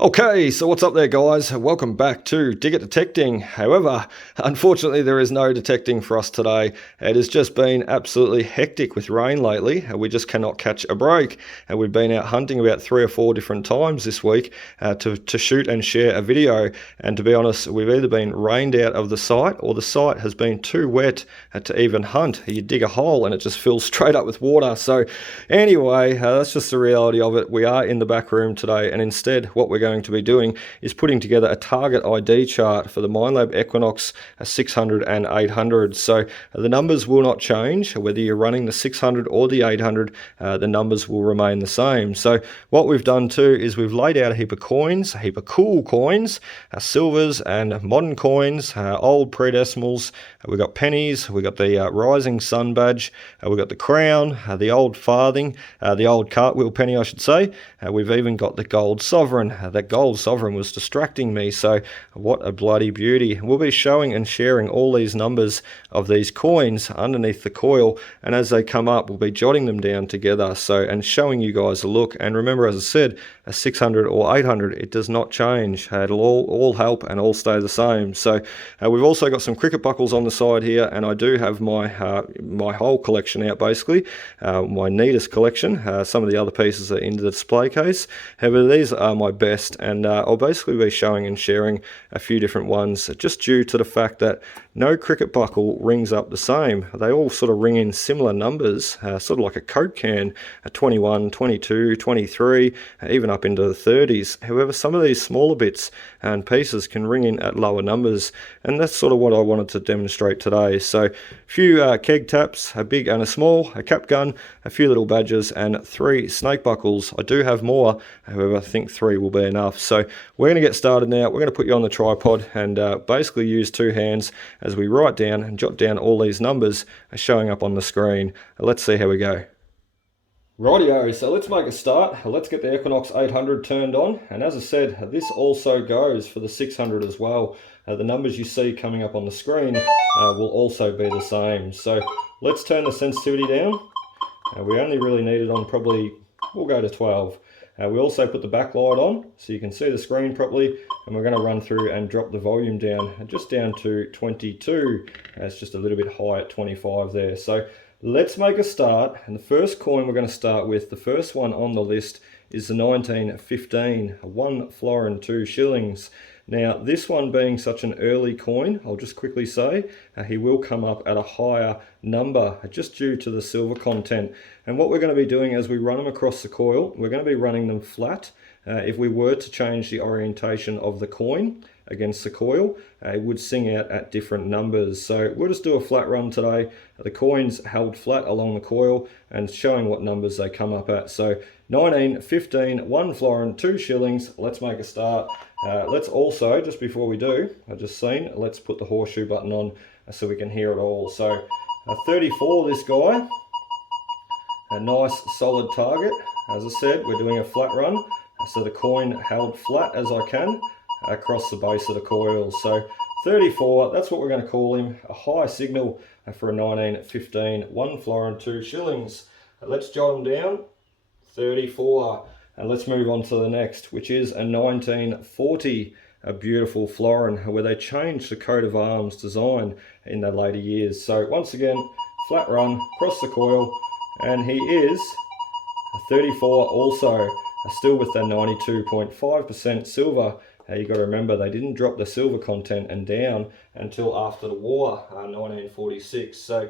Okay, so what's up there, guys? Welcome back to Dig It Detecting. However, unfortunately there is no detecting for us today. It has just been absolutely hectic with rain lately. We just cannot catch a break. We've been out hunting about 3 or 4 different times this week to shoot and share a video. And to be honest, we've either been rained out of the site or the site has been too wet to even hunt. You dig a hole and it just fills straight up with water. So anyway, that's just the reality of it. We are in the back room today, and instead what we're going to be doing is putting together a target ID chart for the Minelab Equinox 600 and 800. So the numbers will not change whether you're running the 600 or the 800. The numbers will remain the same. So what we've done too is we've laid out a heap of coins, a heap of cool coins, silvers and modern coins, old pre-decimals. We've got pennies, we've got the rising sun badge, we've got the crown, the old farthing, the old cartwheel penny I should say. We've even got the gold sovereign. That gold sovereign was distracting me, so what a bloody beauty. We'll be showing and sharing all these numbers of these coins underneath the coil, and as they come up we'll be jotting them down together and showing you guys a look. And remember, as I said, a 600 or 800, it does not change. It'll all help and all stay the same. So we've also got some cricket buckles on the side here, and I do have my whole collection out, basically my neatest collection. Some of the other pieces are in the display case. However, these are my best, and I'll basically be showing and sharing a few different ones just due to the fact that no cricket buckle rings up the same. They all sort of ring in similar numbers, sort of like a Coke can, a 21, 22, 23, even up into the 30s. However, some of these smaller bits and pieces can ring in at lower numbers, and that's sort of what I wanted to demonstrate today. So a few keg taps, a big and a small, a cap gun, a few little badges, and 3 snake buckles. I do have more, however I think 3 will be enough. So we're going to get started now. We're going to put you on the tripod and basically use 2 hands as we write down and jot down all these numbers showing up on the screen. Let's see how we go. Rightio, so let's make a start. Let's get the Equinox 800 turned on, and as I said, this also goes for the 600 as well. The numbers you see coming up on the screen will also be the same. So let's turn the sensitivity down. We only really need it on probably, we'll go to 12. We also put the backlight on so you can see the screen properly, and we're going to run through and drop the volume down, just down to 22. It's just a little bit high at 25 there. So let's make a start, and the first coin we're going to start with, the first one on the list, is the 1915, 1 florin 2 shillings. Now, this one being such an early coin, I'll just quickly say, he will come up at a higher number just due to the silver content. And what we're going to be doing as we run them across the coil, we're going to be running them flat. If we were to change the orientation of the coin against the coil, it would sing out at different numbers. So we'll just do a flat run today. The coins held flat along the coil and showing what numbers they come up at. So 1915, 1 florin 2 shillings. Let's make a start. Let's also, just before we do, I just seen, let's put the horseshoe button on so we can hear it all. So 34, this guy, a nice solid target. As I said, we're doing a flat run, so the coin held flat as I can across the base of the coil. So 34, that's what we're going to call him, a high signal for a 1915, 1 florin 2 shillings. Let's jot them down, 34. And let's move on to the next, which is a 1940, a beautiful florin, where they changed the coat of arms design in the later years. So once again, flat run, across the coil, and he is a 34 also, still with the 92.5% silver. You got to remember, they didn't drop the silver content and down until after the war, 1946. So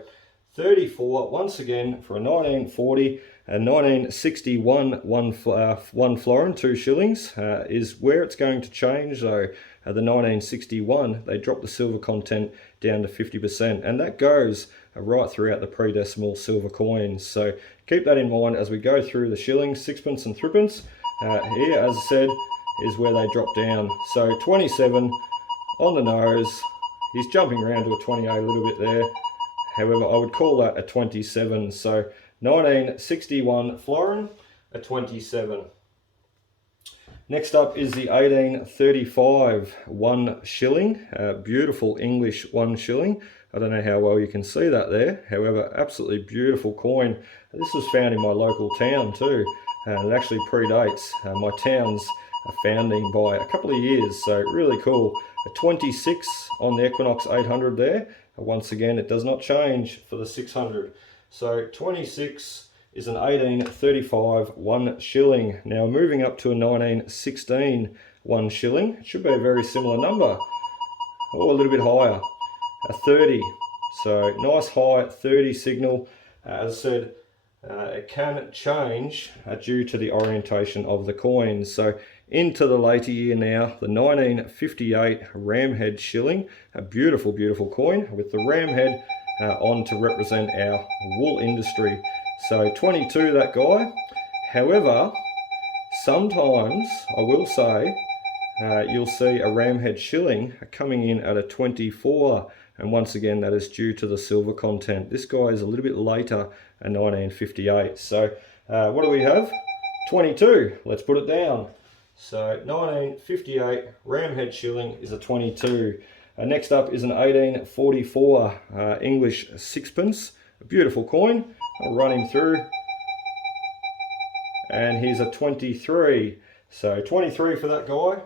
34, once again, for a 1940, a 1961, 1 florin 2 shillings is where it's going to change though. The 1961, they dropped the silver content down to 50%, and that goes right throughout the pre-decimal silver coins. So keep that in mind as we go through the shillings, sixpence and threepence. Here, as I said, is where they drop down. So 27 on the nose. He's jumping around to a 28 a little bit there. However, I would call that a 27. So 1961 florin, a 27. Next up is the 1835 1 shilling, beautiful English 1 shilling. I don't know how well you can see that there. However, absolutely beautiful coin. This was found in my local town too. It actually predates my town's founding by a couple of years, so really cool. A 26 on the Equinox 800 there. Once again, it does not change for the 600. So 26 is an 1835 1 shilling. Now moving up to a 1916 1 shilling. It should be a very similar number, or a little bit higher. A 30. So nice high 30 signal. As I said, it can change due to the orientation of the coins. So into the later year now, the 1958 ramhead shilling, a beautiful, beautiful coin with the ramhead on to represent our wool industry. So 22, that guy. However, sometimes I will say you'll see a ramhead shilling coming in at a 24, and once again that is due to the silver content. This guy is a little bit later, a 1958. So what do we have? 22. Let's put it down. So 1958 ramhead shilling is a 22. Next up is an 1844 English sixpence, a beautiful coin. I'll run him through, and here's a 23. So 23 for that guy.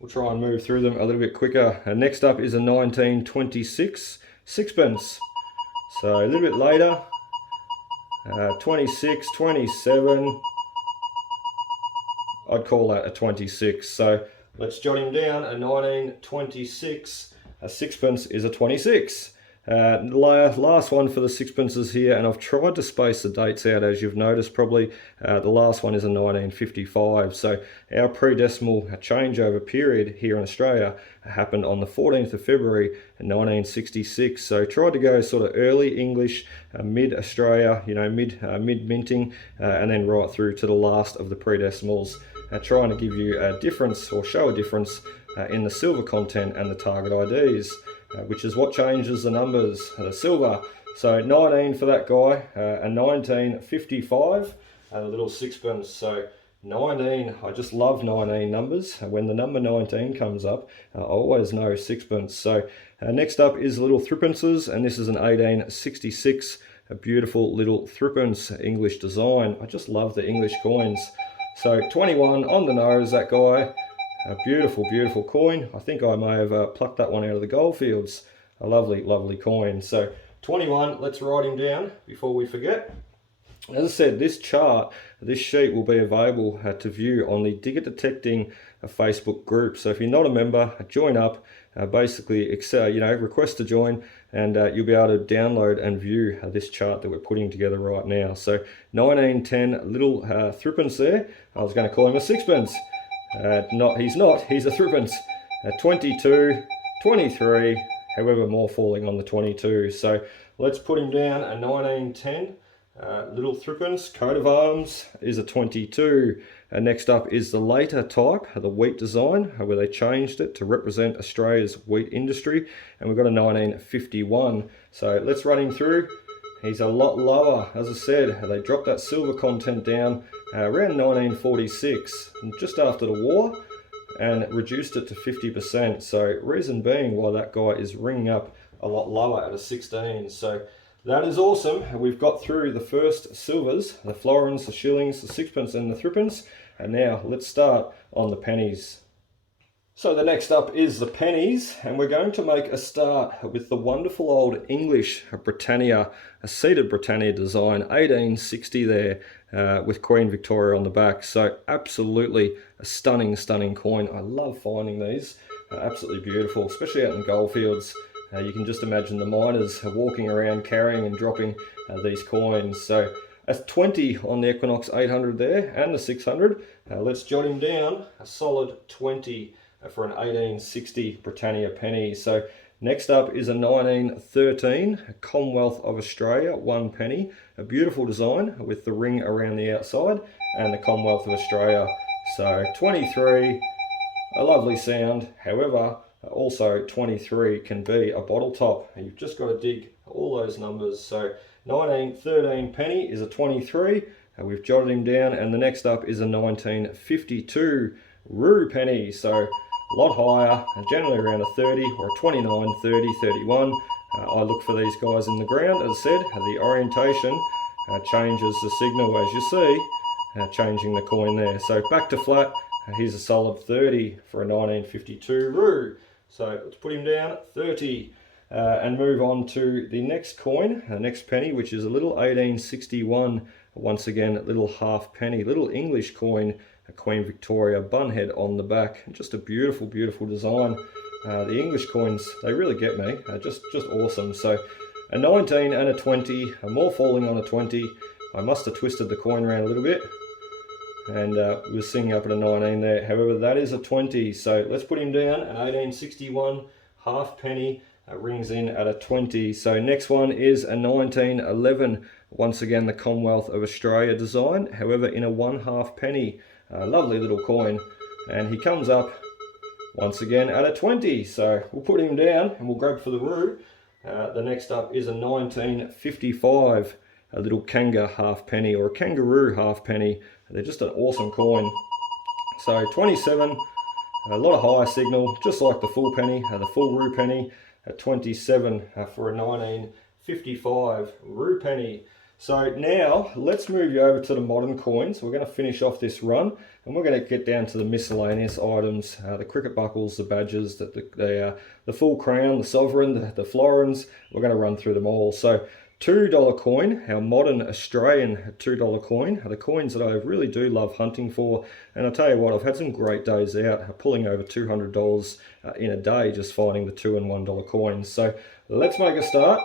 We'll try and move through them a little bit quicker. Next up is a 1926 sixpence. So a little bit later, 26, 27. I'd call that a 26. So let's jot him down. A 1926 a sixpence is a 26. Last one for the sixpences here, and I've tried to space the dates out, as you've noticed probably. The last one is a 1955. So our pre-decimal changeover period here in Australia happened on the 14th of February 1966. So tried to go sort of early English, mid-Australia, you know, mid-minting, and then right through to the last of the pre-decimals, trying to give you a difference, or show a difference in the silver content and the target IDs. Which is what changes the numbers, the silver. So 19 for that guy, a 1955, and a little sixpence. So 19, I just love 19 numbers. When the number 19 comes up, I always know sixpence. So next up is little threepences, and this is an 1866, a beautiful little threepence English design. I just love the English coins. So 21 on the nose, that guy. A beautiful, beautiful coin. I think I may have plucked that one out of the goldfields. A lovely, lovely coin. So 21, let's write him down before we forget. As I said, this chart, this sheet will be available to view on the Digger Detecting Facebook group. So if you're not a member, join up. Basically, request to join, and you'll be able to download and view this chart that we're putting together right now. So 1910, little threepence there. I was going to call him a sixpence. He's not, he's a threepence. 22, 23, however, more falling on the 22. So let's put him down, a 1910 little threepence. Coat of arms is a 22. Next up is the later type, the wheat design, where they changed it to represent Australia's wheat industry, and we've got a 1951. So let's run him through. He's a lot lower. As I said, they dropped that silver content down around 1946, just after the war, and reduced it to 50%. So reason being why that guy is ringing up a lot lower at a 16. So that is awesome. We've got through the first silvers, the florins, the shillings, the sixpence and the threepence. And now let's start on the pennies. So the next up is the pennies, and we're going to make a start with the wonderful old English Britannia, a seated Britannia design, 1860 there, with Queen Victoria on the back. So absolutely a stunning, stunning coin. I love finding these, absolutely beautiful, especially out in the goldfields. You can just imagine the miners walking around carrying and dropping these coins. So that's 20 on the Equinox 800 there, and the 600. Let's jot him down, a solid 20 for an 1860 Britannia penny. So next up is a 1913 Commonwealth of Australia 1 penny, a beautiful design with the ring around the outside and the Commonwealth of Australia. So 23, a lovely sound. However, also 23 can be a bottle top. You've just got to dig all those numbers. So 1913 penny is a 23. We've jotted him down, and the next up is a 1952 Roo penny. So a lot higher, generally around a 30 or a 29, 30, 31. I look for these guys in the ground. As I said, the orientation changes the signal, as you see, changing the coin there. So back to flat, Here's a solid 30 for a 1952 Roo. So let's put him down at 30 and move on to the next coin, the next penny, which is a little 1861. Once again, a little halfpenny, little English coin, a Queen Victoria bunhead on the back. Just a beautiful, beautiful design. The English coins, they really get me. Just awesome. So a 19 and a 20, more falling on a 20. I must have twisted the coin around a little bit, and we're singing up at a 19 there. However, that is a 20, so let's put him down. An 1861 halfpenny rings in at a 20. So next one is a 1911. Once again, the Commonwealth of Australia design, however in a 1 halfpenny. Lovely little coin, and he comes up once again at a 20. So we'll put him down and we'll grab for the Roo. The next up is a 1955. A little Kanga halfpenny, or a kangaroo halfpenny. They're just an awesome coin. So 27, a lot of higher signal, just like the full penny, the full Roo penny. At 27 for a 1955 Roo penny. So now let's move you over to the modern coins. We're going to finish off this run, and we're going to get down to the miscellaneous items, the cricket buckles, the badges, the full crown, the sovereign, the florins. We're going to run through them all. So $2 coin, our modern Australian $2 coin, the coins that I really do love hunting for. And I tell you what, I've had some great days out, pulling over $200 in a day just finding the $2 and $1 coins. So let's make a start.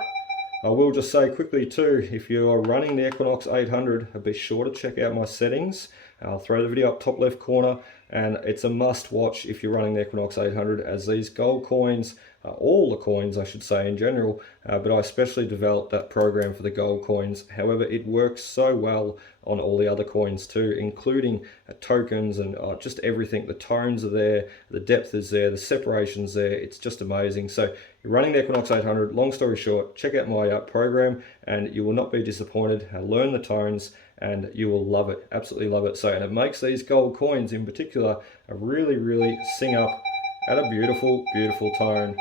I will just say quickly too, if you're running the Equinox 800, be sure to check out my settings. I'll throw the video up top left corner, and it's a must watch if you're running the Equinox 800, as these gold coins, all the coins I should say in general, but I especially developed that program for the gold coins. However, it works so well on all the other coins too, including tokens and just everything. The tones are there, the depth is there, the separation's there. It's just amazing. So you're running the Equinox 800, long story short, check out my program and you will not be disappointed. Learn the tones and you will love it, absolutely love it. So, and it makes these gold coins in particular really, really sing up at a beautiful, beautiful tone.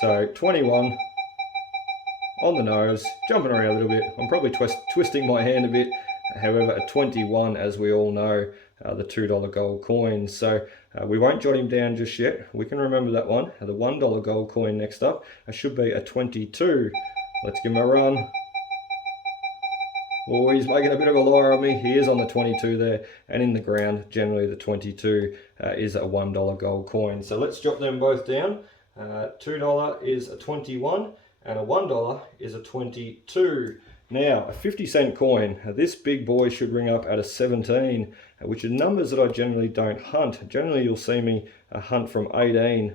So 21 on the nose, jumping around a little bit. I'm probably twisting my hand a bit. However, a 21, as we all know, the $2 gold coin. So we won't jot him down just yet. We can remember that one. The $1 gold coin next up should be a 22. Let's give him a run. Oh, he's making a bit of a liar of me. He is on the 22 there, and in the ground, generally the 22 is a $1 gold coin. So let's jot them both down. $2 is a 21, and a $1 is a 22. Now, a 50-cent coin. This big boy should ring up at a 17, which are numbers that I generally don't hunt. Generally, you'll see me hunt from 18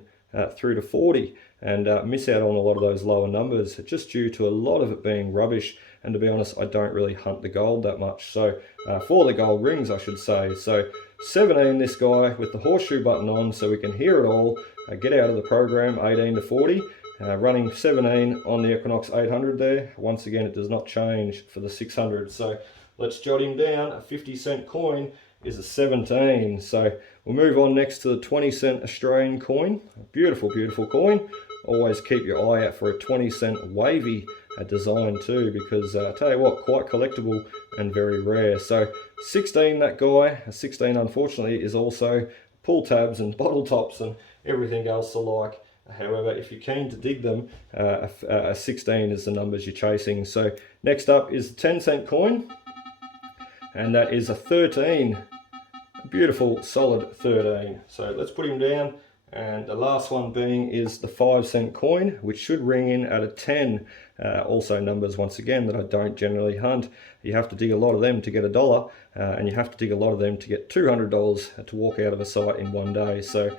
through to 40, and miss out on a lot of those lower numbers, just due to a lot of it being rubbish. And to be honest, I don't really hunt the gold that much. So for the gold rings, I should say. So 17, this guy with the horseshoe button on, so we can hear it all. Get out of the program, 18 to 40. Running 17 on the Equinox 800 there. Once again, it does not change for the 600. So let's jot him down. A 50-cent coin is a 17. So we'll move on next to the 20-cent Australian coin. A beautiful, beautiful coin. Always keep your eye out for a 20-cent wavy design too, because I tell you what, quite collectible and very rare. So 16, that guy. A 16, unfortunately, is also pull tabs and bottle tops and everything else alike. However, if you're keen to dig them, a 16 is the numbers you're chasing. So next up is the 10-cent coin, and that is a 13. A beautiful, solid 13. So let's put him down. And the last one being is the 5-cent coin, which should ring in at a 10. Also numbers, once again, that I don't generally hunt. You have to dig a lot of them to get $1, and you have to dig a lot of them to get $200 to walk out of a site in one day. So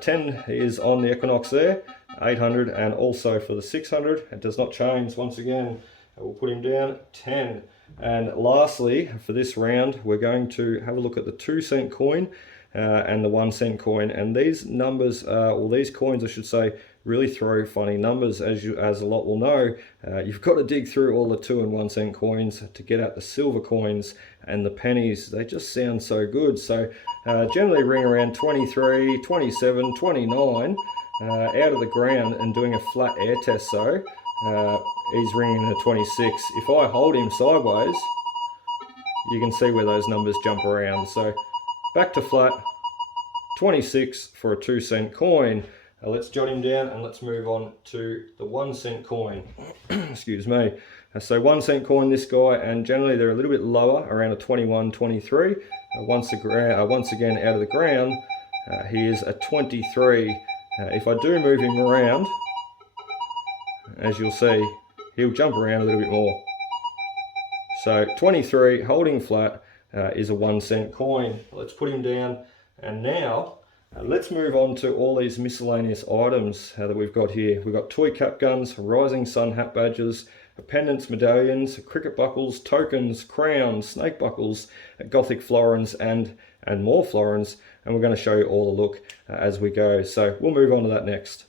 10 is on the Equinox there, 800, and also for the 600. It does not change. Once again, we'll put him down, 10. And lastly, for this round, we're going to have a look at the 2-cent coin and the 1-cent coin. And these numbers, or these coins I should say, really throw funny numbers, as a lot will know. You've got to dig through all the 2 and 1 cent coins to get out the silver coins and the pennies. They just sound so good. So generally ring around 23, 27, 29 out of the ground and doing a flat air test. So he's ringing a 26. If I hold him sideways, you can see where those numbers jump around. So back to flat, 26 for a 2-cent coin. Let's jot him down and let's move on to the 1-cent coin. Excuse me. So 1-cent coin, this guy, and generally they're a little bit lower, around a 21, 23. Once again out of the ground, he is a 23. If I do move him around, as you'll see, he'll jump around a little bit more. So 23, holding flat, is a 1-cent coin. Let's put him down, and now let's move on to all these miscellaneous items that we've got here. We've got toy cap guns, rising sun hat badges, pendants, medallions, cricket buckles, tokens, crowns, snake buckles, gothic florins, and more florins, and we're going to show you all the look as we go. So we'll move on to that next.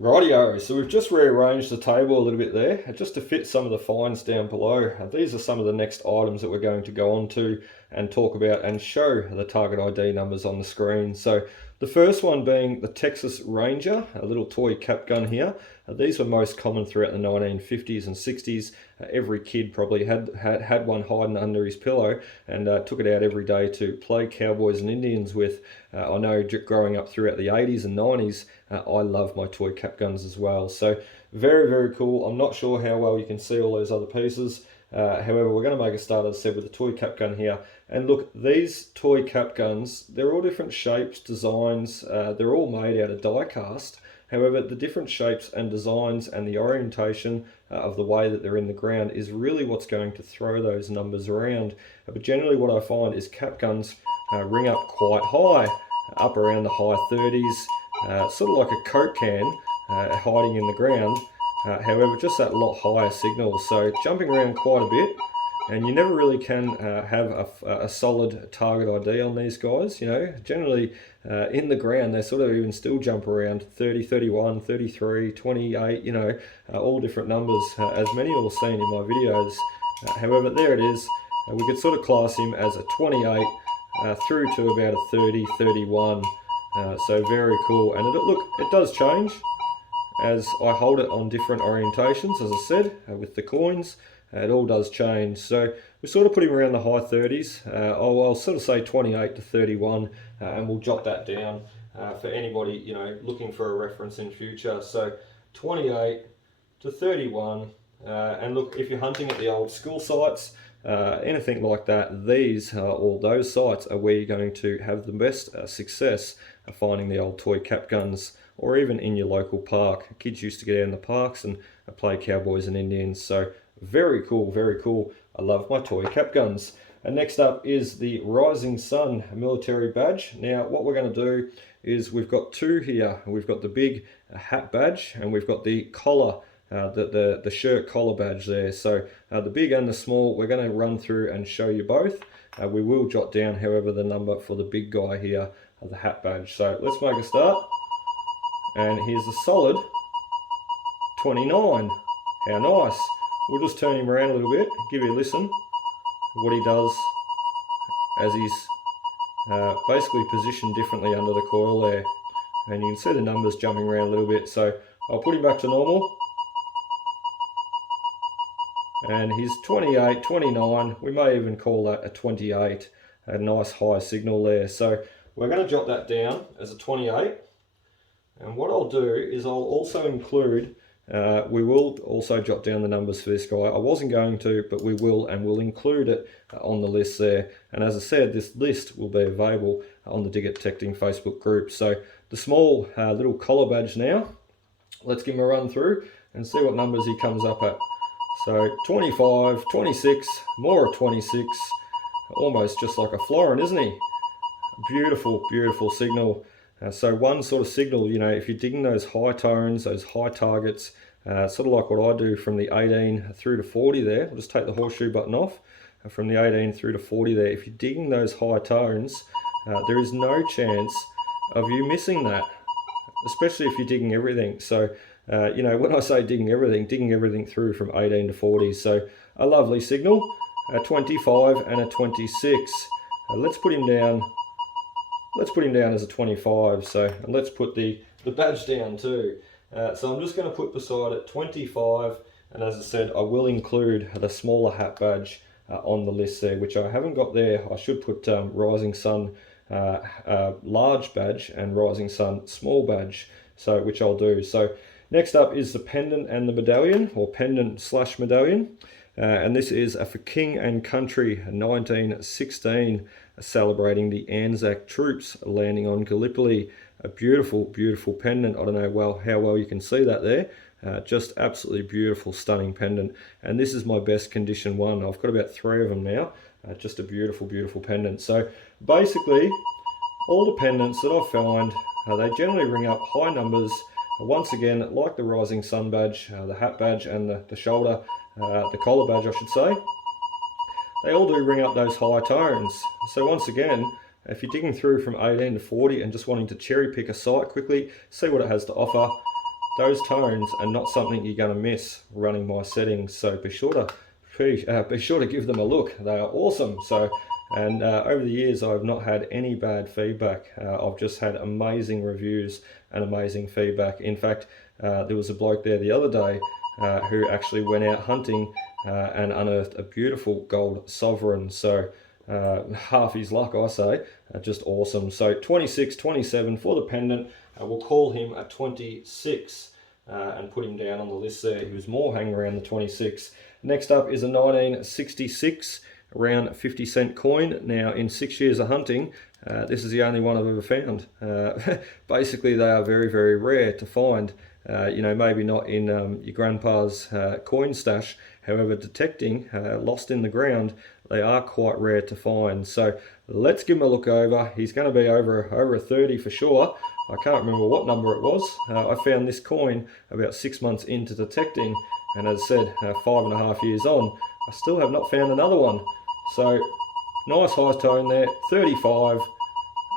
Rightio, so we've just rearranged the table a little bit there, just to fit some of the finds down below. These are some of the next items that we're going to go on to and talk about and show the target ID numbers on the screen. So the first one being the Texas Ranger, a little toy cap gun here. These were most common throughout the 1950s and 60s. Every kid probably had one hiding under his pillow and took it out every day to play cowboys and Indians with. I know growing up throughout the 80s and 90s, I love my toy cap guns as well. So very, very cool. I'm not sure how well you can see all those other pieces. However, we're going to make a start, as I said, with the toy cap gun here. And look, these toy cap guns, they're all different shapes, designs. They're all made out of die cast. However, the different shapes and designs and the orientation of the way that they're in the ground is really what's going to throw those numbers around. But generally what I find is cap guns ring up quite high, up around the high 30s, sort of like a Coke can hiding in the ground. However, just that lot higher signal, so jumping around quite a bit, and you never really can have a solid target ID on these guys. You know, generally in the ground they sort of even still jump around 30, 31, 33, 28, you know, all different numbers, as many of you have seen in my videos. However, there it is. We could sort of class him as a 28 through to about a 30, 31. So very cool, and look, it does change as I hold it on different orientations, as I said, with the coins. It all does change. So we sort of put him around the high 30s. I'll sort of say 28 to 31, and we'll jot that down for anybody, you know, looking for a reference in future. So 28 to 31, and look, if you're hunting at the old school sites, anything like that, these or those sites are where you're going to have the best success finding the old toy cap guns, or even in your local park. Kids used to get out in the parks and play cowboys and Indians. So very cool, very cool. I love my toy cap guns. And next up is the Rising Sun military badge. Now what we're going to do is we've got two here. We've got the big hat badge, and we've got the collar, the shirt collar badge there. So the big and the small, we're going to run through and show you both. We will jot down, however, the number for the big guy here, the hat badge. So let's make a start. And here's a solid 29. How nice. We'll just turn him around a little bit, give you a listen what he does as he's basically positioned differently under the coil there. And you can see the numbers jumping around a little bit. So I'll put him back to normal. And he's 28, 29. We may even call that a 28. A nice high signal there. So we're going to jot that down as a 28. And what I'll do is I'll also include, we will also jot down the numbers for this guy. I wasn't going to, but we will, and we'll include it on the list there. And as I said, this list will be available on the Dig It Detecting Facebook group. So the small little collar badge now, let's give him a run through and see what numbers he comes up at. So 25, 26, more 26, almost just like a Florin, isn't he? Beautiful, beautiful signal. So one sort of signal, you know, if you're digging those high tones, those high targets, sort of like what I do from the 18 through to 40 there. I'll just take the horseshoe button off. From the 18 through to 40 there, if you're digging those high tones, there is no chance of you missing that, especially if you're digging everything. So, you know, when I say digging everything through from 18 to 40. So a lovely signal, a 25 and a 26. Let's put him down. Let's put him down as a 25. So, and let's put the badge down too. So I'm just going to put beside it 25, and as I said, I will include the smaller hat badge on the list there, which I haven't got there. I should put Rising Sun large badge and Rising Sun small badge, so which I'll do. So next up is the pendant and the medallion, or pendant slash medallion. And this is for King and Country 1916, celebrating the Anzac troops landing on Gallipoli. A beautiful, beautiful pendant. I don't know how well you can see that there. Just absolutely beautiful, stunning pendant. And this is my best condition one. I've got about 3 of them now. Just a beautiful, beautiful pendant. So basically, all the pendants that I find, they generally ring up high numbers. Once again, like the Rising Sun badge, the hat badge, and the shoulder, the collar badge, I should say, they all do ring up those high tones. So once again, if you're digging through from 18 to 40 and just wanting to cherry pick a site quickly, see what it has to offer, those tones are not something you're going to miss running my settings. So be sure to give them a look. They are awesome. So, and over the years, I've not had any bad feedback. I've just had amazing reviews and amazing feedback. In fact, there was a bloke there the other day who actually went out hunting and unearthed a beautiful gold sovereign. So half his luck, I say. Just awesome. So 26, 27 for the pendant. We'll call him a 26 and put him down on the list there. He was more hanging around the 26. Next up is a 1966 around 50-cent coin. Now, in 6 years of hunting, this is the only one I've ever found. Basically, they are very, very rare to find. You know, maybe not in your grandpa's coin stash. However, detecting lost in the ground, they are quite rare to find. So let's give him a look over. He's going to be over a 30 for sure. I can't remember what number it was. I found this coin about 6 months into detecting, and as I said, 5.5 years on, I still have not found another one. So nice high tone there, 35.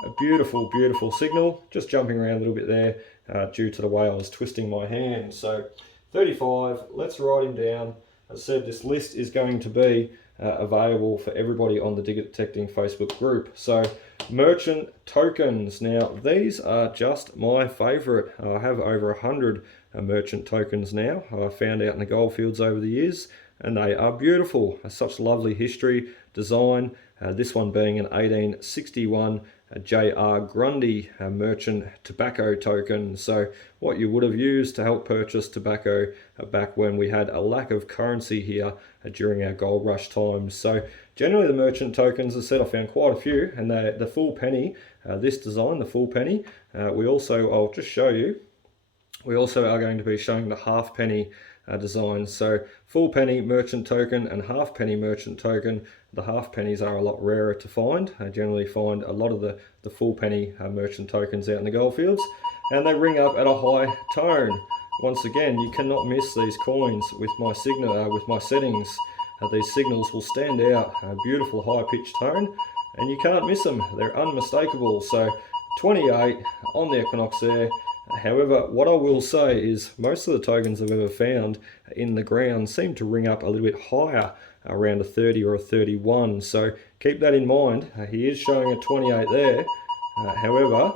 A beautiful, beautiful signal. Just jumping around a little bit there due to the way I was twisting my hand. So 35, let's write him down. As I said, this list is going to be available for everybody on the Dig Detecting Facebook group. So merchant tokens. Now, these are just my favorite. I have over 100 merchant tokens now. I found out in the goldfields over the years, and they are beautiful. Such lovely history, design. This one being an 1861 J.R. Grundy merchant tobacco token. So what you would have used to help purchase tobacco back when we had a lack of currency here during our gold rush times. So generally the merchant tokens, as I said, I found quite a few, and the full penny, this design, the full penny, I'll just show you, we also are going to be showing the halfpenny designs. So full penny merchant token and halfpenny merchant token. The halfpennies are a lot rarer to find. I generally find a lot of the full penny merchant tokens out in the goldfields, and they ring up at a high tone. Once again, you cannot miss these coins with my signal, with my settings. These signals will stand out, a beautiful high pitched tone, and you can't miss them. They're unmistakable. So 28 on the Equinox there. However, what I will say is most of the tokens I've ever found in the ground seem to ring up a little bit higher, around a 30 or a 31. So keep that in mind. He is showing a 28 there. However,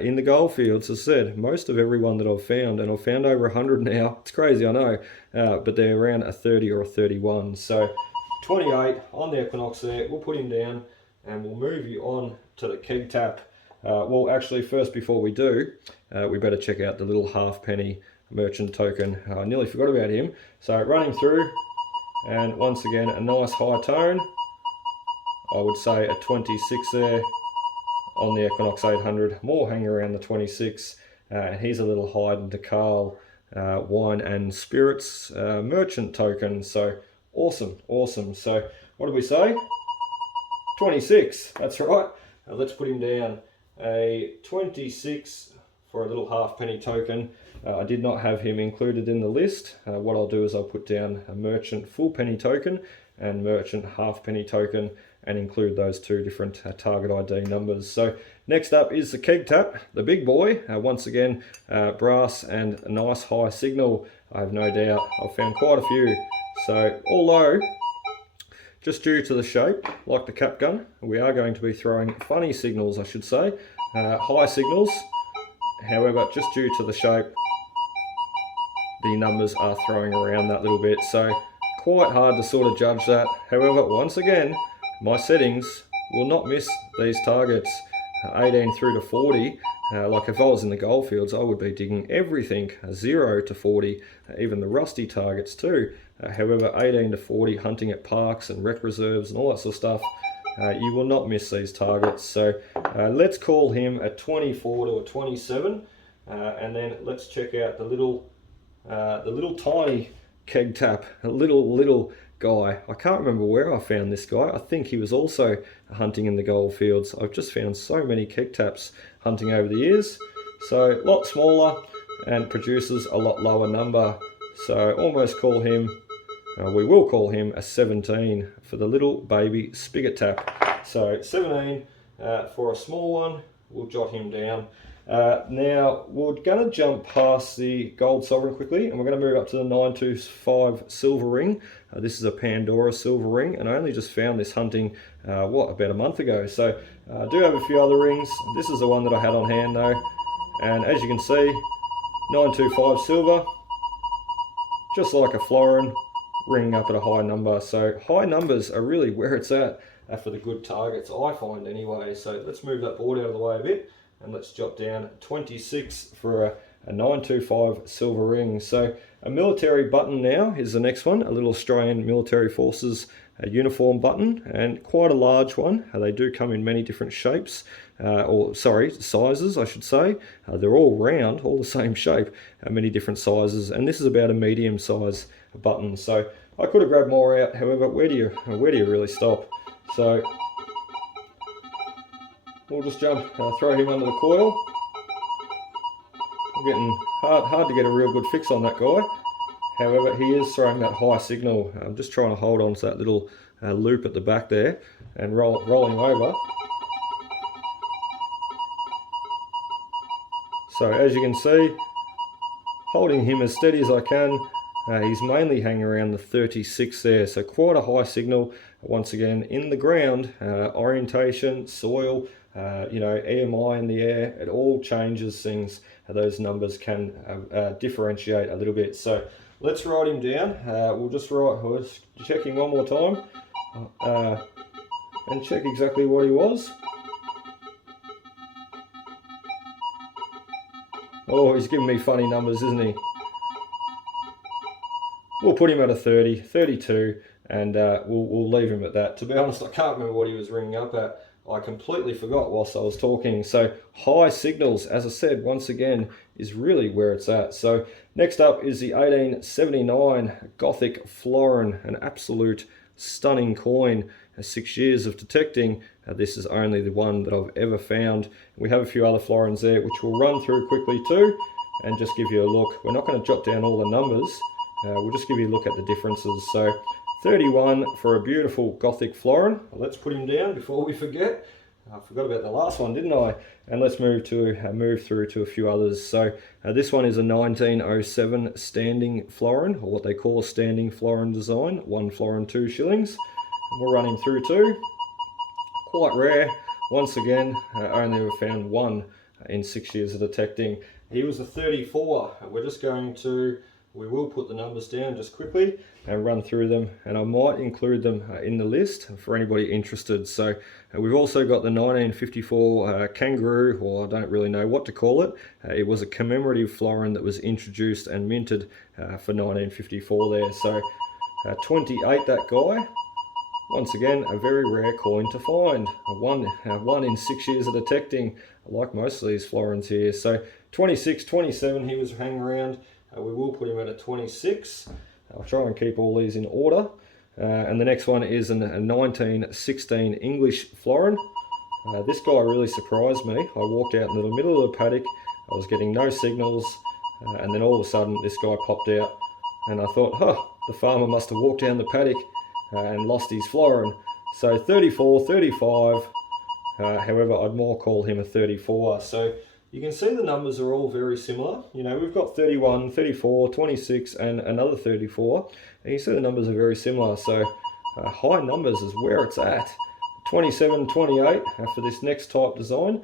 in the goldfields, as I said, most of everyone that I've found, and I've found over 100 now, it's crazy, I know, but they're around a 30 or a 31. So 28 on the Equinox there. We'll put him down and we'll move you on to the keg tap. Well, actually, first, before we do, we better check out the little halfpenny merchant token. I nearly forgot about him. So running through, and once again, a nice high tone. I would say a 26 there on the Equinox 800, more hanging around the 26. And he's a little Hyde and Carl wine and spirits merchant token. So awesome, awesome. So what did we say? 26, that's right. Let's put him down. A 26 for a little halfpenny token. I did not have him included in the list. What I'll do is I'll put down a merchant full penny token and merchant halfpenny token and include those two different target ID numbers. So next up is the keg tap, the big boy. Once again, brass and a nice high signal. I have no doubt I've found quite a few. So although just due to the shape, like the cap gun, we are going to be throwing funny signals, I should say, high signals. However, just due to the shape, the numbers are throwing around that little bit, so quite hard to sort of judge that. However, once again, my settings will not miss these targets, 18 through to 40. Like if I was in the goldfields, I would be digging everything 0 to 40, even the rusty targets too. However, 18 to 40, hunting at parks and rec reserves and all that sort of stuff, you will not miss these targets. So let's call him a 24 to a 27, and then let's check out the little tiny keg tap, a little guy. I can't remember where I found this guy. I think he was also hunting in the goldfields. I've just found so many keg taps hunting over the years. So a lot smaller and produces a lot lower number. So almost call him, we will call him a 17 for the little baby spigot tap. So 17 for a small one, we'll jot him down. Now we're going to jump past the gold sovereign quickly, and we're going to move up to the 925 silver ring. This is a Pandora silver ring, and I only just found this hunting about a month ago. So I do have a few other rings. This is the one that I had on hand though, and as you can see, 925 silver, just like a Florin, ringing up at a high number. So high numbers are really where it's at for the good targets, I find anyway. So let's move that board out of the way a bit, and let's jot down 26 for a 925 silver ring. So a military button now is the next one, a little Australian Military Forces uniform button, and quite a large one. They do come in many different shapes, sizes I should say. They're all round, all the same shape, many different sizes, and this is about a medium size button. So I could have grabbed more out, however, where do you really stop? So we'll just jump, throw him under the coil. I'm getting hard to get a real good fix on that guy. However, he is throwing that high signal. I'm just trying to hold on to that little loop at the back there and rolling over. So as you can see, holding him as steady as I can. He's mainly hanging around the 36 there, so quite a high signal. Once again, in the ground, orientation, soil, EMI in the air, it all changes things. Those numbers can differentiate a little bit. So let's write him down. We'll just check him one more time and check exactly what he was. Oh, he's giving me funny numbers, isn't he? We'll put him at a 30, 32, and we'll leave him at that. To be honest, I can't remember what he was ringing up at. I completely forgot whilst I was talking. So high signals, as I said, once again, is really where it's at. So next up is the 1879 Gothic Florin, an absolute stunning coin. 6 years of detecting. This is only the one that I've ever found. We have a few other Florins there, which we'll run through quickly too, and just give you a look. We're not going to jot down all the numbers. We'll just give you a look at the differences. So 31 for a beautiful Gothic Florin. Let's put him down before we forget. I forgot about the last one, didn't I? And let's move through to a few others. So this one is a 1907 standing Florin, or what they call a standing Florin design. 1 florin 2 shillings. And we'll run him through too. Quite rare. Once again, I only ever found one in 6 years of detecting. He was a 34. We're just going to. We will put the numbers down just quickly and run through them, and I might include them in the list for anybody interested. So we've also got the 1954 Kangaroo, or I don't really know what to call it. It was a commemorative florin that was introduced and minted for 1954 there. So 28, that guy. Once again, a very rare coin to find. One in 6 years of detecting, like most of these florins here. So 26, 27, he was hanging around. We will put him at a 26. I'll try and keep all these in order. And the next one is a 1916 English florin. This guy really surprised me. I walked out in the middle of the paddock. I was getting no signals. And then all of a sudden, this guy popped out. And I thought, the farmer must have walked down the paddock and lost his florin. So 34, 35. However, I'd more call him a 34. So you can see the numbers are all very similar. You know, we've got 31, 34, 26, and another 34. And you see the numbers are very similar. So high numbers is where it's at. 27, 28 for this next type design.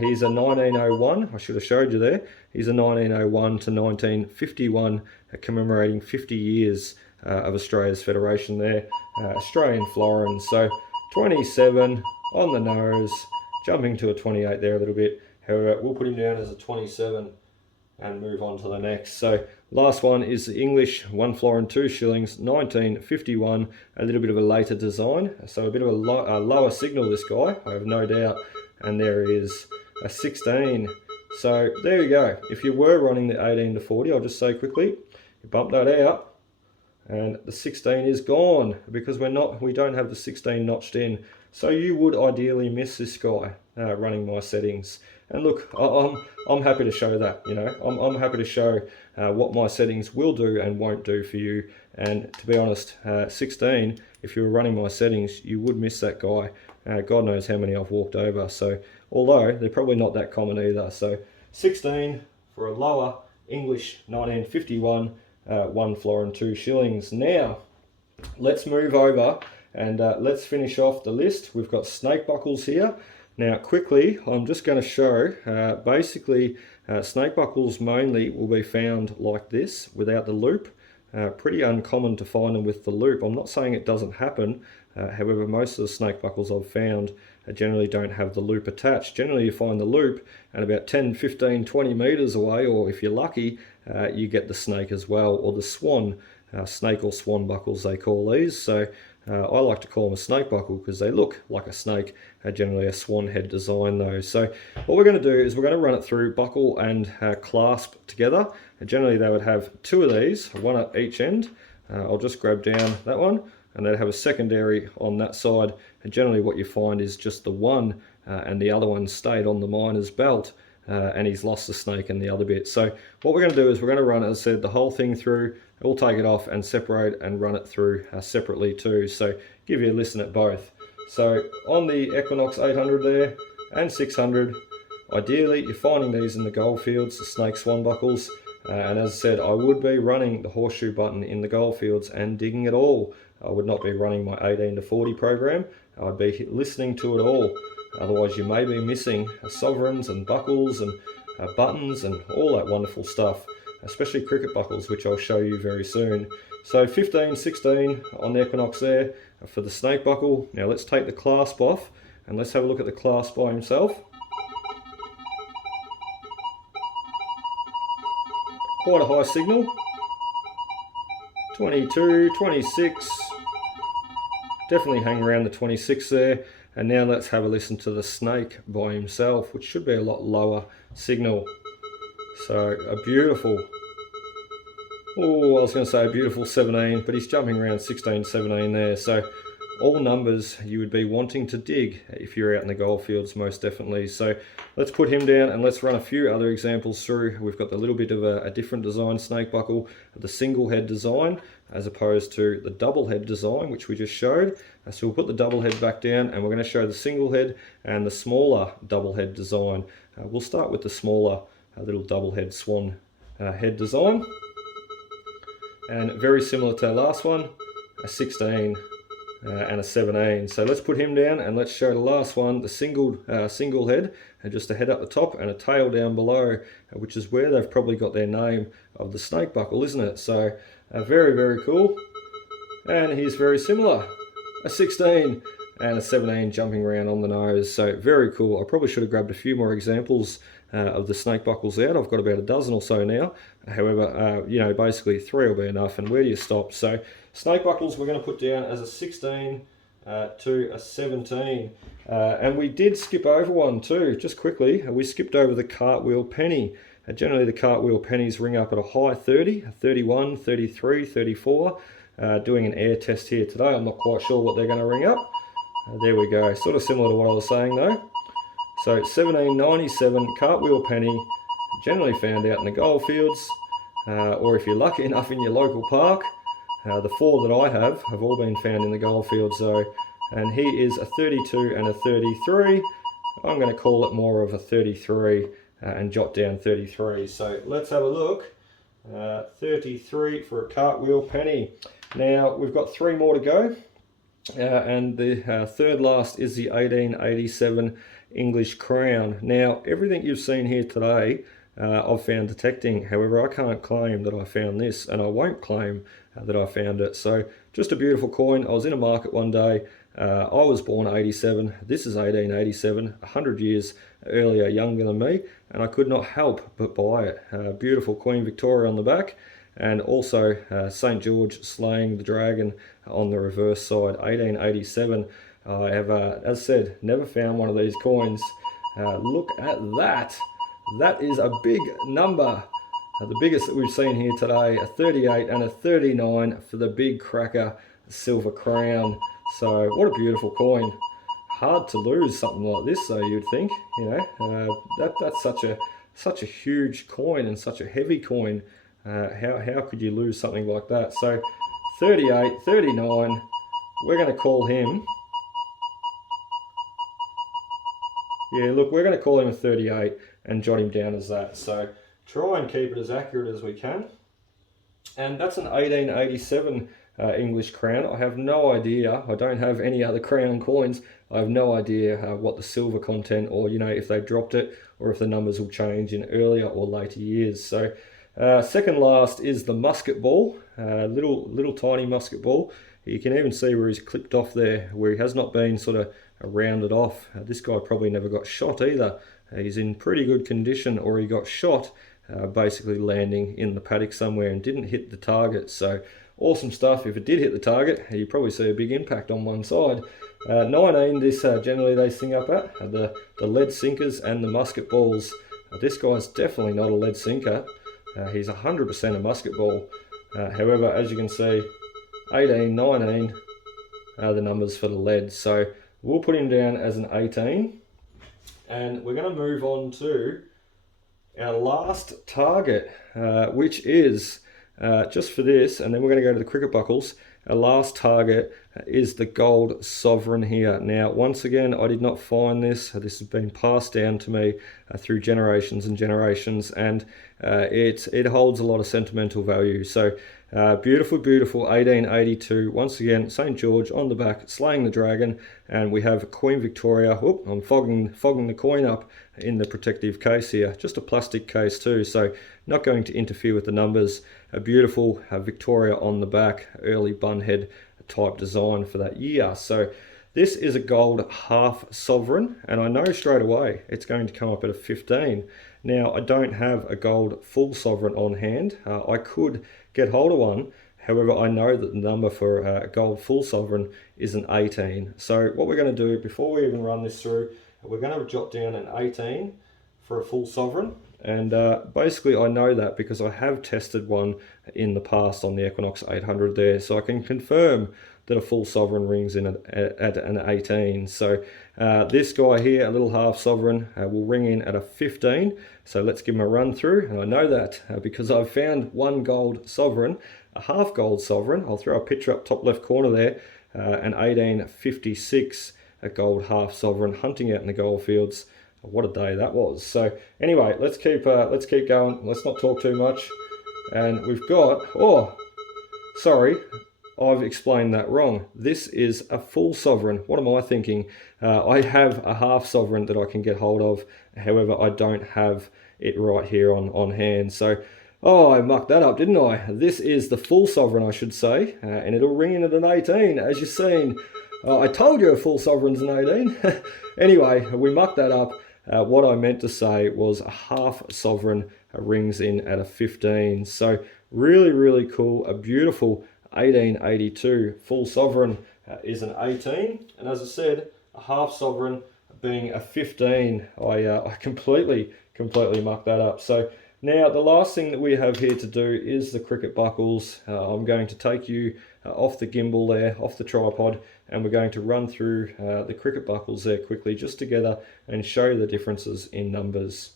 He's a 1901. I should have showed you there. He's a 1901 to 1951, commemorating 50 years of Australia's Federation there. Australian Florin. So 27, on the nose, jumping to a 28 there a little bit. However, we'll put him down as a 27 and move on to the next. So last one is the English 1 florin 2 shillings 1951, a little bit of a later design, so a bit of a lower signal, this guy, I have no doubt. And there is a 16. So there you go. If you were running the 18 to 40, I'll just say quickly, you bump that out and the 16 is gone because we don't have the 16 notched in. So you would ideally miss this guy running my settings. And look, I'm happy to show that, you know, I'm happy to show what my settings will do and won't do for you. And to be honest, 16, if you were running my settings, you would miss that guy. God knows how many I've walked over. So although they're probably not that common either. So 16 for a lower English 1951, 1 florin 2 shillings. Now let's move over and let's finish off the list. We've got snake buckles here. Now quickly, I'm just going to show, basically snake buckles mainly will be found like this without the loop. Pretty uncommon to find them with the loop. I'm not saying it doesn't happen, however most of the snake buckles I've found generally don't have the loop attached. Generally you find the loop and about 10, 15, 20 meters away, or if you're lucky, you get the snake as well, or the swan, snake or swan buckles they call these. So I like to call them a snake buckle because they look like a snake, generally a swan head design though. So what we're going to do is we're going to run it through buckle and clasp together. Generally they would have two of these, one at each end. I'll just grab down that one and they'd have a secondary on that side. And generally what you find is just the one and the other one stayed on the miner's belt. And he's lost the snake and the other bit. So what we're going to do is we're going to run, as I said, the whole thing through. We'll take it off and separate and run it through separately too. So give you a listen at both. So on the Equinox 800 there and 600, ideally you're finding these in the goldfields, the snake swan buckles. And as I said, I would be running the horseshoe button in the goldfields and digging it all. I would not be running my 18 to 40 program. I'd be listening to it all. Otherwise you may be missing sovereigns and buckles and buttons and all that wonderful stuff, especially cricket buckles, which I'll show you very soon. So 15, 16 on the Equinox there for the snake buckle. Now let's take the clasp off and let's have a look at the clasp by himself. Quite a high signal. 22, 26. Definitely hang around the 26 there. And now let's have a listen to the snake by himself, which should be a lot lower signal. So a beautiful, oh, I was going to say a beautiful 17, but he's jumping around 16, 17 there. So all numbers you would be wanting to dig if you're out in the goldfields, most definitely. So let's put him down and let's run a few other examples through. We've got the little bit of a different design snake buckle, the single head design, as opposed to the double head design, which we just showed. So we'll put the double head back down and we're going to show the single head and the smaller double head design. We'll start with the smaller little double head swan head design. And very similar to our last one, a 16 and a 17. So let's put him down and let's show the last one, the single head, and just a head up the top and a tail down below, which is where they've probably got their name of the snake buckle, isn't it? So very, very cool. And he's very similar, a 16 and a 17 jumping around on the nose. So very cool. I probably should have grabbed a few more examples of the snake buckles out. I've got about a dozen or so now. However, you know, basically 3 will be enough. And where do you stop? So snake buckles we're going to put down as a 16 to a 17. And we did skip over one too, just quickly. We skipped over the Cartwheel penny. Generally the Cartwheel pennies ring up at a high 30, 31, 33, 34. Doing an air test here today. I'm not quite sure what they're going to ring up. There we go. Sort of similar to what I was saying though. So 1797 Cartwheel penny, generally found out in the goldfields, or if you're lucky enough in your local park. The 4 that I have all been found in the goldfields though. And he is a 32 and a 33. I'm going to call it more of a 33 and jot down 33. So let's have a look. 33 for a Cartwheel penny. Now we've got 3 more to go. And the third last is the 1887 English crown. Now everything you've seen here today I've found detecting. However, I can't claim that I found this, and I won't claim that I found it. So just a beautiful coin. I was in a market one day I was born 87, this is 1887, 100 years earlier, younger than me, and I could not help but buy it. Beautiful Queen Victoria on the back, and also St. George slaying the dragon on the reverse side, 1887. I have, as said, never found one of these coins. Look at that. That is a big number. The biggest that we've seen here today, a 38 and a 39 for the big cracker silver crown. So what a beautiful coin. Hard to lose something like this, though, you'd think. You know, that's such a huge coin and such a heavy coin. How could you lose something like that? So 38, 39, we're going to call him. Yeah, look, we're going to call him a 38 and jot him down as that. So try and keep it as accurate as we can. And that's an 1887 English crown. I have no idea. I don't have any other crown coins. I have no idea what the silver content, or you know, if they dropped it, or if the numbers will change in earlier or later years. So second last is the musket ball, little tiny musket ball. You can even see where he's clipped off there, where he has not been sort of rounded off. This guy probably never got shot either. He's in pretty good condition, or he got shot basically landing in the paddock somewhere and didn't hit the target. So awesome stuff. If it did hit the target, you probably see a big impact on one side. 19, this generally they sing up at, the lead sinkers and the musket balls. This guy's definitely not a lead sinker. He's 100% a musket ball. However, as you can see, 18, 19 are the numbers for the lead. So we'll put him down as an 18. And we're going to move on to our last target, which is just for this, and then we're going to go to the cricket buckles. Our last target is the gold sovereign here. Now, once again, I did not find this. This has been passed down to me through generations and generations, and it holds a lot of sentimental value. So beautiful, beautiful 1882. Once again, St. George on the back, slaying the dragon, and we have Queen Victoria. Oop, I'm fogging the coin up in the protective case here. Just a plastic case too, so not going to interfere with the numbers. A beautiful Victoria on the back, early bunhead type design for that year. So this is a gold half sovereign, and I know straight away it's going to come up at a 15. Now, I don't have a gold full sovereign on hand. I could get hold of one. However, I know that the number for a gold full sovereign is an 18. So what we're going to do, before we even run this through, we're going to jot down an 18 for a full sovereign. And basically I know that because I have tested one in the past on the Equinox 800 there, so I can confirm that a full sovereign rings in at an 18. So this guy here, a little half sovereign, will ring in at a 15. So let's give him a run through, and I know that because I've found one gold sovereign, a half gold sovereign. I'll throw a picture up top left corner there, an 1856, a gold half sovereign, hunting out in the gold fields. What a day that was. So anyway, let's keep going. Let's not talk too much. And we've got, oh, sorry, I've explained that wrong. This is a full sovereign. What am I thinking? I have a half sovereign that I can get hold of. However, I don't have it right here on hand. So, oh, I mucked that up, didn't I? This is the full sovereign, I should say. And it'll ring in at an 18, as you've seen. I told you a full sovereign's an 18. Anyway, we mucked that up. What I meant to say was a half sovereign rings in at a 15. So really, really cool. A beautiful 1882 full sovereign is an 18. And as I said, a half sovereign being a 15. I completely mucked that up. So now the last thing that we have here to do is the cricket buckles. I'm going to take you off the gimbal there, off the tripod, and we're going to run through the cricket buckles there quickly just together and show the differences in numbers.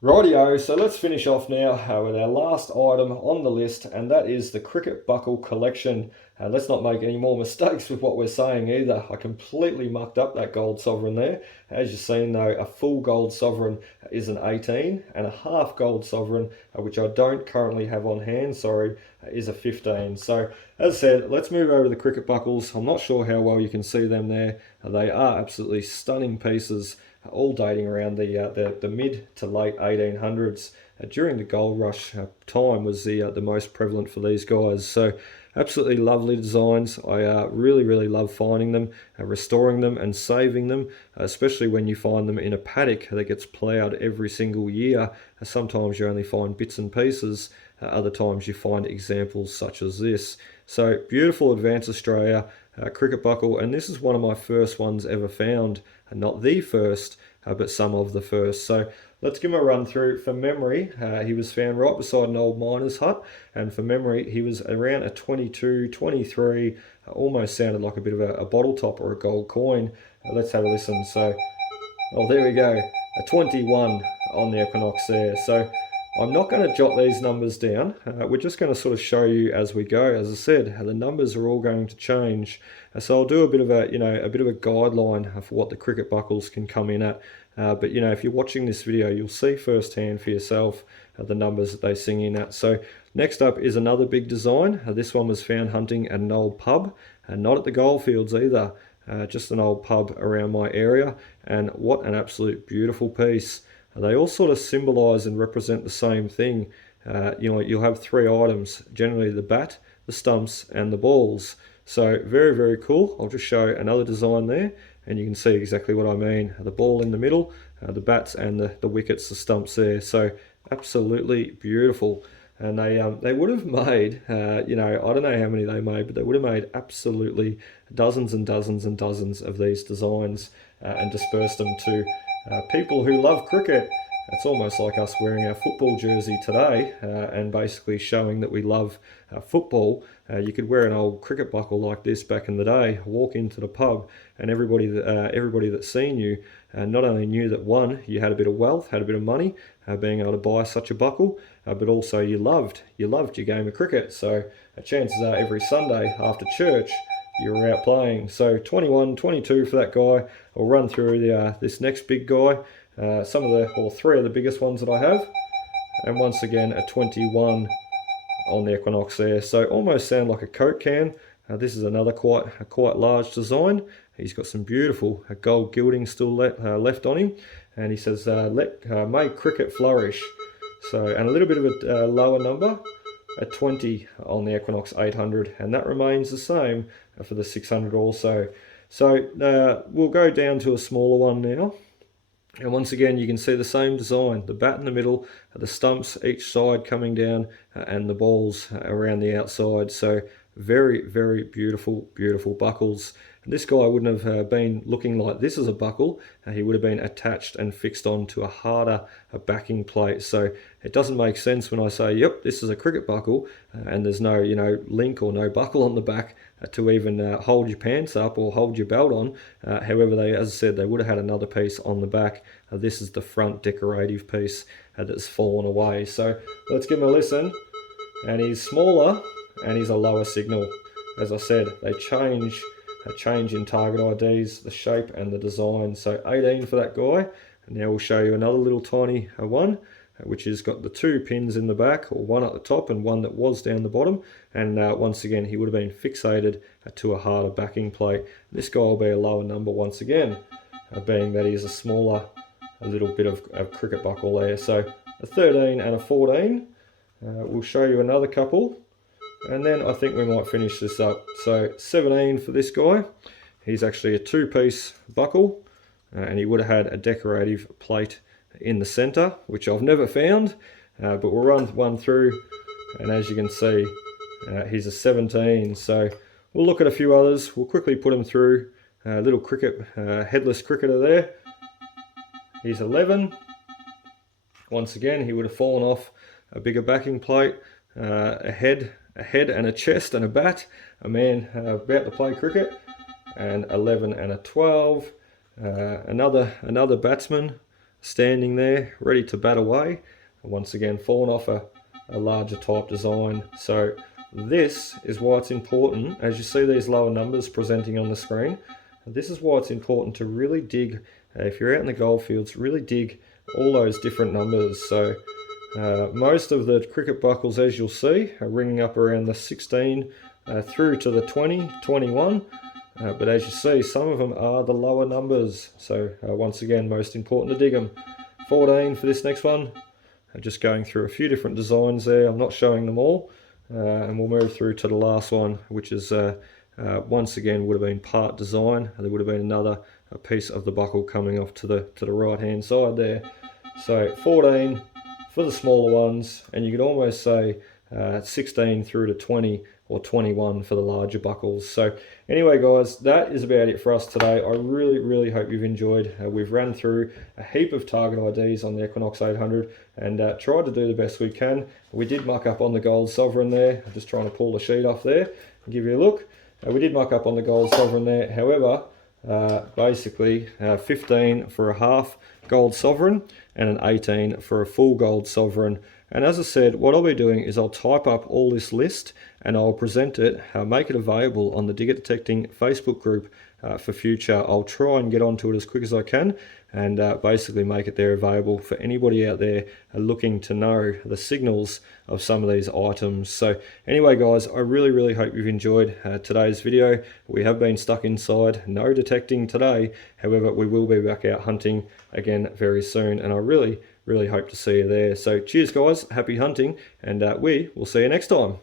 Rightio, so let's finish off now with our last item on the list, and that is the cricket buckle collection. Let's not make any more mistakes with what we're saying either. I completely mucked up that gold sovereign there. As you've seen though, a full gold sovereign is an 18, and a half gold sovereign, which I don't currently have on hand, sorry, is a 15. So as I said, let's move over to the cricket buckles. I'm not sure how well you can see them there. They are absolutely stunning pieces, all dating around the mid to late 1800s. During the gold rush time was the most prevalent for these guys. So Absolutely lovely designs. I really love finding them, restoring them and saving them, especially when you find them in a paddock that gets ploughed every single year. Sometimes you only find bits and pieces, other times you find examples such as this. So beautiful Advance Australia cricket buckle, and this is one of my first ones ever found, and not the first, but some of the first. So let's give him a run through. For memory, he was found right beside an old miner's hut, and for memory, he was around a 22, 23, almost sounded like a bit of a bottle top or a gold coin. Let's have a listen. So, oh, there we go, a 21 on the Equinox there. So I'm not going to jot these numbers down. We're just going to sort of show you as we go. As I said, the numbers are all going to change. So I'll do a bit of a, a bit of a guideline for what the cricket buckles can come in at. But if you're watching this video, you'll see firsthand for yourself the numbers that they sing in at. So next up is another big design. This one was found hunting at an old pub, and not at the goldfields either. Just an old pub around my area, and what an absolute beautiful piece. They all sort of symbolize and represent the same thing. You'll have three items, generally the bat, the stumps, and the balls. So very cool. I'll just show another design there, and you can see exactly what I mean. The ball in the middle, the bats, and the wickets, the stumps there. So absolutely beautiful. And they would have made, I don't know how many they made, but they would have made absolutely dozens and dozens and dozens of these designs and dispersed them to people who love cricket. It's almost like us wearing our football jersey today and basically showing that we love football. You could wear an old cricket buckle like this back in the day, walk into the pub, and everybody that's seen you not only knew that, one, you had a bit of wealth, had a bit of money, being able to buy such a buckle, but also you loved your game of cricket. So chances are every Sunday after church you were out playing. So 21, 22 for that guy. I'll run through this next big guy, three of the biggest ones that I have, and once again a 21 on the Equinox there. So almost sound like a Coke can. This is another quite large design. He's got some beautiful gold gilding still left on him, and he says, "May cricket flourish." So, and a little bit of a lower number, a 20 on the Equinox 800, and that remains the same for the 600 also. So we'll go down to a smaller one now. And once again, you can see the same design, the bat in the middle, the stumps each side coming down, and the balls around the outside. So very beautiful buckles. And this guy wouldn't have been looking like this as a buckle. He would have been attached and fixed onto a harder backing plate. So it doesn't make sense when I say, yep, this is a cricket buckle, and there's no link or no buckle on the back to even hold your pants up or hold your belt on. However, as I said, they would have had another piece on the back. This is the front decorative piece that's fallen away. So let's give him a listen. And he's smaller and he's a lower signal. As I said, they change in target IDs, the shape and the design. So 18 for that guy. And now we'll show you another little tiny one, which has got the two pins in the back, or one at the top and one that was down the bottom. And once again, he would have been fixated to a harder backing plate. This guy will be a lower number once again, being that he is a little bit of cricket buckle there. So a 13 and a 14. We'll show you another couple, and then I think we might finish this up. So 17 for this guy. He's actually a two-piece buckle, and he would have had a decorative plate in the center, which I've never found, but we'll run one through, and as you can see, he's a 17. So we'll look at a few others. We'll quickly put them through. Little headless cricketer there. He's 11. Once again, he would have fallen off a bigger backing plate, a head and a chest and a bat, a man about to play cricket, and 11 and a 12. Another batsman standing there ready to bat away, and once again fallen off a larger type design. So this is why it's important, as you see these lower numbers presenting on the screen, this is why it's important to really dig, if you're out in the goldfields, really dig all those different numbers. So most of the cricket buckles, as you'll see, are ringing up around the 16 through to the 20, 21. But as you see, some of them are the lower numbers. So once again, most important to dig them. 14 for this next one. Just going through a few different designs there. I'm not showing them all. and we'll move through to the last one, which is once again would have been part design. There would have been another piece of the buckle coming off to the right hand side there. So 14 for the smaller ones, and you could almost say 16 through to 20 or 21 for the larger buckles. So anyway guys, that is about it for us today. I really hope you've enjoyed. We've ran through a heap of target IDs on the Equinox 800 and tried to do the best we can. We did muck up on the gold sovereign there. I'm just trying to pull the sheet off there and give you a look. We did muck up on the gold sovereign there. However, basically 15 for a half gold sovereign and an 18 for a full gold sovereign. And as I said, what I'll be doing is I'll type up all this list and I'll present it, make it available on the Digger Detecting Facebook group for future. I'll try and get onto it as quick as I can and basically make it there available for anybody out there looking to know the signals of some of these items. So anyway guys, I really hope you've enjoyed today's video. We have been stuck inside, no detecting today. However, we will be back out hunting again very soon, and I really hope to see you there. So cheers guys, happy hunting, and we will see you next time.